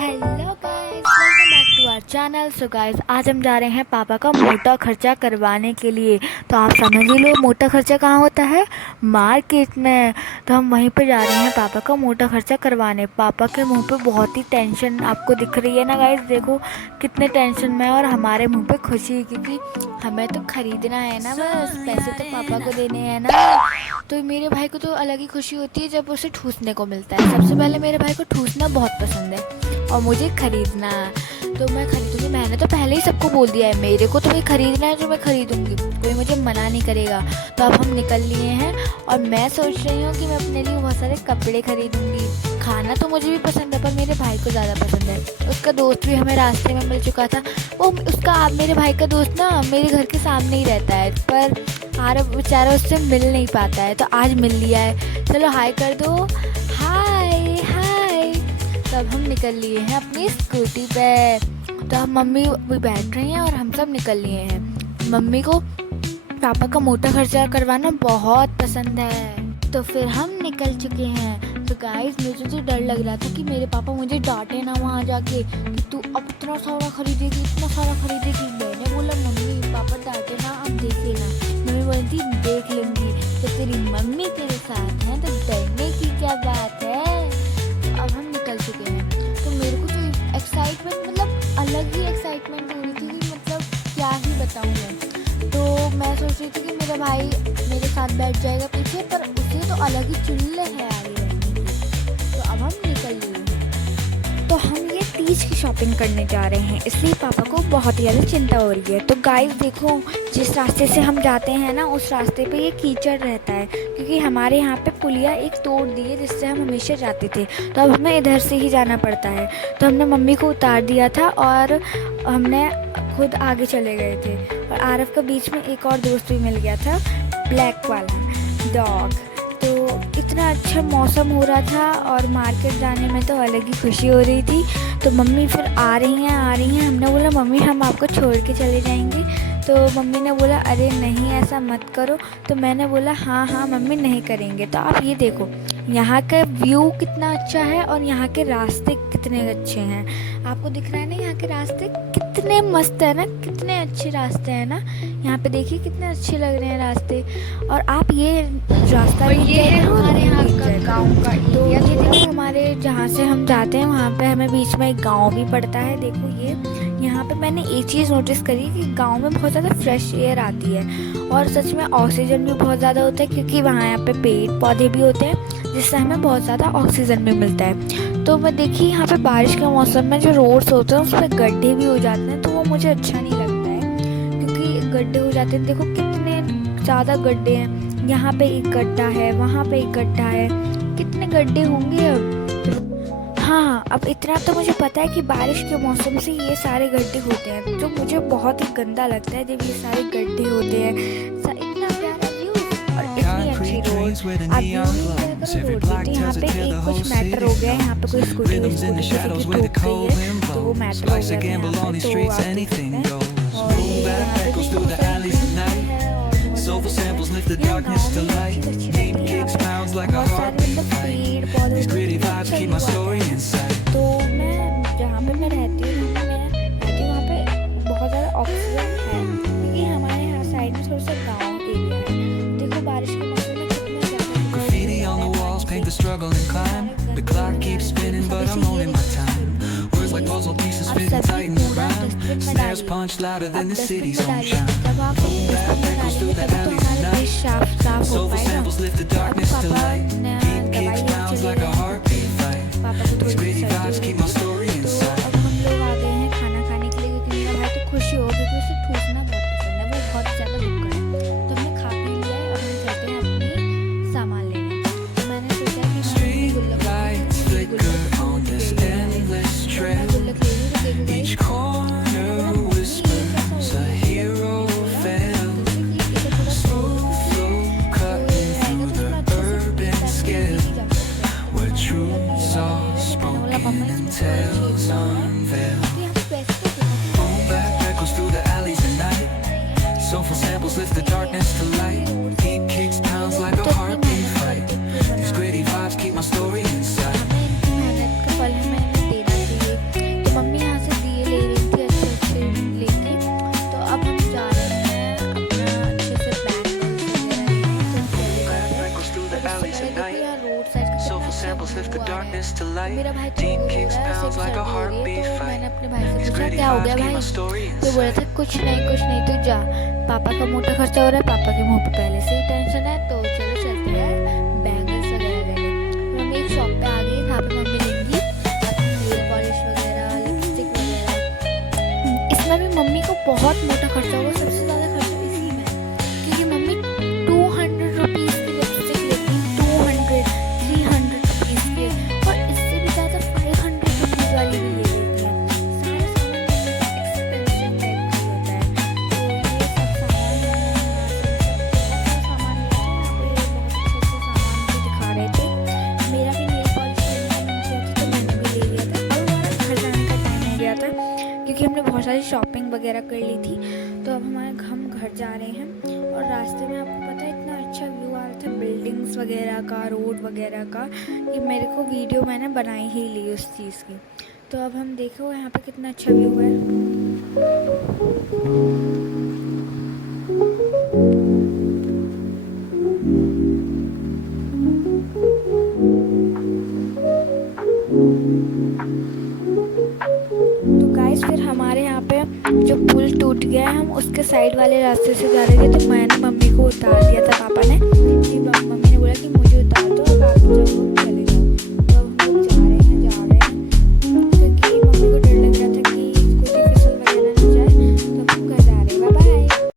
Hello guys, welcome back to our channel. So guys, आज हम जा रहे हैं पापा का मोटा खर्चा करवाने के लिए। तो आप समझ ही लो मोटा खर्चा कहाँ होता है, मार्केट में। तो हम वहीं पर जा रहे हैं पापा का मोटा खर्चा करवाने। पापा के मुंह पे बहुत ही टेंशन आपको दिख रही है ना गाइस, देखो कितने टेंशन में, और हमारे मुंह पे खुशी, क्योंकि हमें तो खरीदना है ना, बस पैसे तो पापा को देने हैं ना। तो मेरे भाई को तो अलग ही खुशी होती है जब उसे ठूसने को मिलता है। सबसे पहले मेरे भाई को ठूसना बहुत पसंद है और मुझे खरीदना। तो मैं खरीदूंगी, मैंने तो पहले ही सबको बोल दिया है मेरे को तो भाई खरीदना है, जो मैं खरीदूंगी, कोई मुझे मना नहीं करेगा। तो अब हम निकल लिए हैं और मैं सोच रही हूँ कि मैं अपने लिए बहुत सारे कपड़े खरीदूंगी। खाना तो मुझे भी पसंद है पर मेरे भाई को ज़्यादा पसंद है। उसका दोस्त भी हमें रास्ते में मिल चुका था। वो उसका मेरे भाई का दोस्त ना मेरे घर के सामने ही रहता है, पर आरब बेचारा उससे मिल नहीं पाता है, तो आज मिल लिया है। चलो हाय कर दो, हाय हाय। तब हम निकल लिए हैं अपनी स्कूटी पे। तो हम मम्मी भी बैठ रही हैं और हम सब निकल लिए हैं। मम्मी को पापा का मोटा खर्चा करवाना बहुत पसंद है, तो फिर हम निकल चुके हैं। तो गाइस, मुझे तो डर लग रहा था कि मेरे पापा मुझे डांटे ना वहाँ जाके कि तू अब इतना सारा खरीदेगी, इतना सारा खरीदेगी। मैंने बोला मम्मी पापा डांटे ना, अब देख लेना। मम्मी बोलती देख लूँगी, तो तेरी मम्मी तेरे साथ है तो डरने की क्या बात है। तो अब हम निकल चुके हैं। तो मेरे को तो एक्साइटमेंट, मतलब अलग ही एक्साइटमेंट हो रही थी कि मतलब क्या ही बताऊँ मैं। तो मैं सोच रही थी कि मेरा भाई मेरे साथ बैठ जाएगा पीछे, पर उसे तो अलग ही चुल्ले है आगे बैठने की। तो अब हम निकल लिए। तो हम ये तीज की शॉपिंग करने जा रहे हैं, इसलिए पापा को बहुत ही ज़्यादा चिंता हो रही है। तो गाइस देखो, जिस रास्ते से हम जाते हैं ना, उस रास्ते पे ये कीचड़ रहता है, क्योंकि हमारे यहाँ पे पुलिया एक तोड़ दी है जिससे हम हमेशा जाते थे। तो अब हमें इधर से ही जाना पड़ता है। तो हमने मम्मी को उतार दिया था और हमने खुद आगे चले गए थे। और आरफ का बीच में एक और दोस्त भी मिल गया था, ब्लैक वाला डॉग। तो इतना अच्छा मौसम हो रहा था और मार्केट जाने में तो अलग ही खुशी हो रही थी। तो मम्मी फिर आ रही हैं। हमने बोला मम्मी हम आपको छोड़ के चले जाएंगे। तो मम्मी ने बोला अरे नहीं ऐसा मत करो। तो मैंने बोला हाँ हाँ मम्मी नहीं करेंगे। तो आप ये देखो, यहाँ का व्यू कितना अच्छा है और यहाँ के रास्ते कितने अच्छे हैं। आपको दिख रहा है ना, यहाँ के रास्ते कितने मस्त है ना, कितने अच्छे रास्ते हैं ना। यहाँ पे देखिए कितने अच्छे लग रहे हैं रास्ते। और आप ये रास्ता भी, ये है हमारे यहाँ का गाँव का। तो ये देखो, हमारे जहाँ से हम जाते हैं वहाँ पे हमें बीच में एक गाँव भी पड़ता है। देखो ये यहाँ पे मैंने एक चीज़ नोटिस करी कि गांव में बहुत ज़्यादा फ्रेश एयर आती है और सच में ऑक्सीजन भी बहुत ज़्यादा होता है, क्योंकि वहाँ यहाँ पे पेड़ पौधे भी होते हैं जिससे हमें बहुत ज़्यादा ऑक्सीजन भी मिलता है। तो मैं देखी यहाँ पे बारिश के मौसम में जो रोड्स होते हैं उस पर गड्ढे भी हो जाते हैं, तो वो मुझे अच्छा नहीं लगता है, क्योंकि गड्ढे हो जाते हैं। देखो कितने ज़्यादा गड्ढे हैं, यहाँ पे एक गड्ढा है, वहाँ पे एक गड्ढा है, कितने गड्ढे होंगे अब। हाँ, अब इतना तो मुझे पता है कि बारिश के मौसम से ये सारे गड्ढे होते हैं, तो मुझे बहुत ही गंदा लगता है जब ये सारे गड्ढे होते हैं। इतना प्यारा व्यू और इतनी अच्छी रोड। आप व्यू ही करो रोड की। तो यहाँ पे एक कुछ मैटर हो गया है, यहाँ पे कोई स्कूटी किसी की ठोक गई है, तो वो मैटर हो गया है यहाँ पे। तो आप देख सकते हैं और ये यहाँ पे भी बहुत सारी है और samples lift the darkness to light. Deep kicks pounds like a heartbeat. These gritty vibes keep my story inside. तो मैं जहाँ पे मैं रहती हूँ वहाँ पे बहुत ज़्यादा ऑक्सीजन है, क्योंकि हमारे यहाँ साइड में थोड़ा सा गाँव एरिया है। देखो बारिश के मौसम में कितना ज़्यादा graffiti on the walls paint the struggle and climb. The clock keeps spinning but I'm owning my time. Words like puzzle pieces fitting tight in the rhyme. Snares punch louder than the city's own chime. Echoes through the alleys at night. Soulful samples lift the darkness to light. Deep kicks pounds like a heartbeat fight. These gritty vibes keep my story inside. अब हम लोग आ गए हैं खाना खाने के लिए, क्योंकि मेरा भाई तो खुशी हो क्योंकि उसे ठूसना बहुत पसंद है, वो बहुत ज़्यादा भूखा है। तो हमने खा पी लिया है, अब हम चलते हैं अपनी सामान लेने। तो मैंने सोचा कि मैं गुल्लक Each corner whispers a hero fell. Smooth flow cutting through the urban scale, where truths are spoken and tales unveiled. Home back echoes through the alleys at night. Soulful samples lift the darkness to light. Deep kicks pounds like a heartbeat fight. These gritty vibes keep my story inside. light. मेरा भाई तो Deep bore हो kicks रहा है, bounce सिर्फ like a सर्दी हो रही heartbeat है, तो fight. मैंने अपने भाई से These पूछा gritty क्या हो गया vibes keep भाई, my story तो बोला था कुछ नहीं तू जा, पापा का मोटा खर्चा हो रहा है, पापा के मुंह पे पहले से ही टेंशन है, तो चलो चलते हैं बैंगल्स वगैरह लेने। तो हम एक शॉप पे आ गए, यहाँ पे मम्मी लेंगी अपनी नेल पॉलिश वगैरह, लिपस्टिक वगैरह। इसमें भी मम्मी को बहुत मोटा खर्चा होगा, सबसे ज़्यादा खर्चा इसी में है, क्योंकि मम्मी 200 रुपीज़ की लिपस्टिक लेती है, 200 300 रुपीज़ के, और इससे भी ज़्यादा 500 रुपीज़ वाली भी ले लेती है। सारा सामान एक्सपेंसिव टाइप का होता है, तो ये सब सामान मैंने यहाँ से मतलब बहुत सारा सामान लिया था। यहाँ पे बहुत अच्छे अच्छे सामान भी दिखा रहे थे। मेरा भी नेल पॉलिश लेने का मन किया था, तो मैंने भी ले लिया था, और हमारा घर जाने का टाइम हो गया था, क्योंकि हमने बहुत सारी शॉपिंग वगैरह कर ली थी। तो अब हम घर जा रहे हैं, और रास्ते में आपको पता है इतना अच्छा व्यू आ रहा था बिल्डिंग्स वगैरह का, रोड वगैरह का, कि मेरे को वीडियो मैंने बनाई ही ली उस चीज़ की। तो अब हम देखो यहाँ पे कितना अच्छा व्यू है। तो गाइस फिर हमारे यहाँ पे जो पुल टूट गया है, हम उसके साइड वाले रास्ते से जा रहे थे, तो मैंने मम्मी को उतार